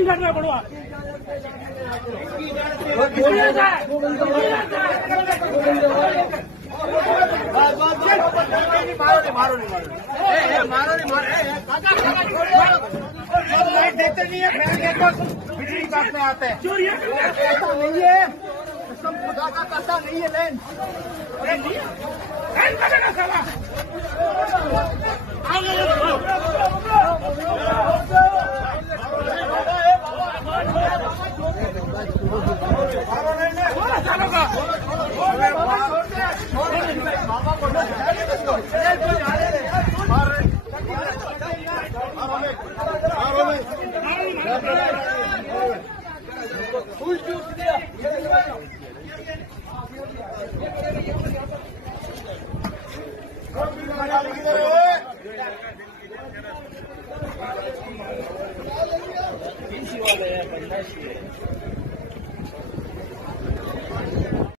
नहीं कर रहा बड़वा मारो लाइट देते नहीं है, बिजली काटने आते हैं। ऐसा नहीं है, कसम खुदा का कहता नहीं है। लैंड लगेगा साला। वाले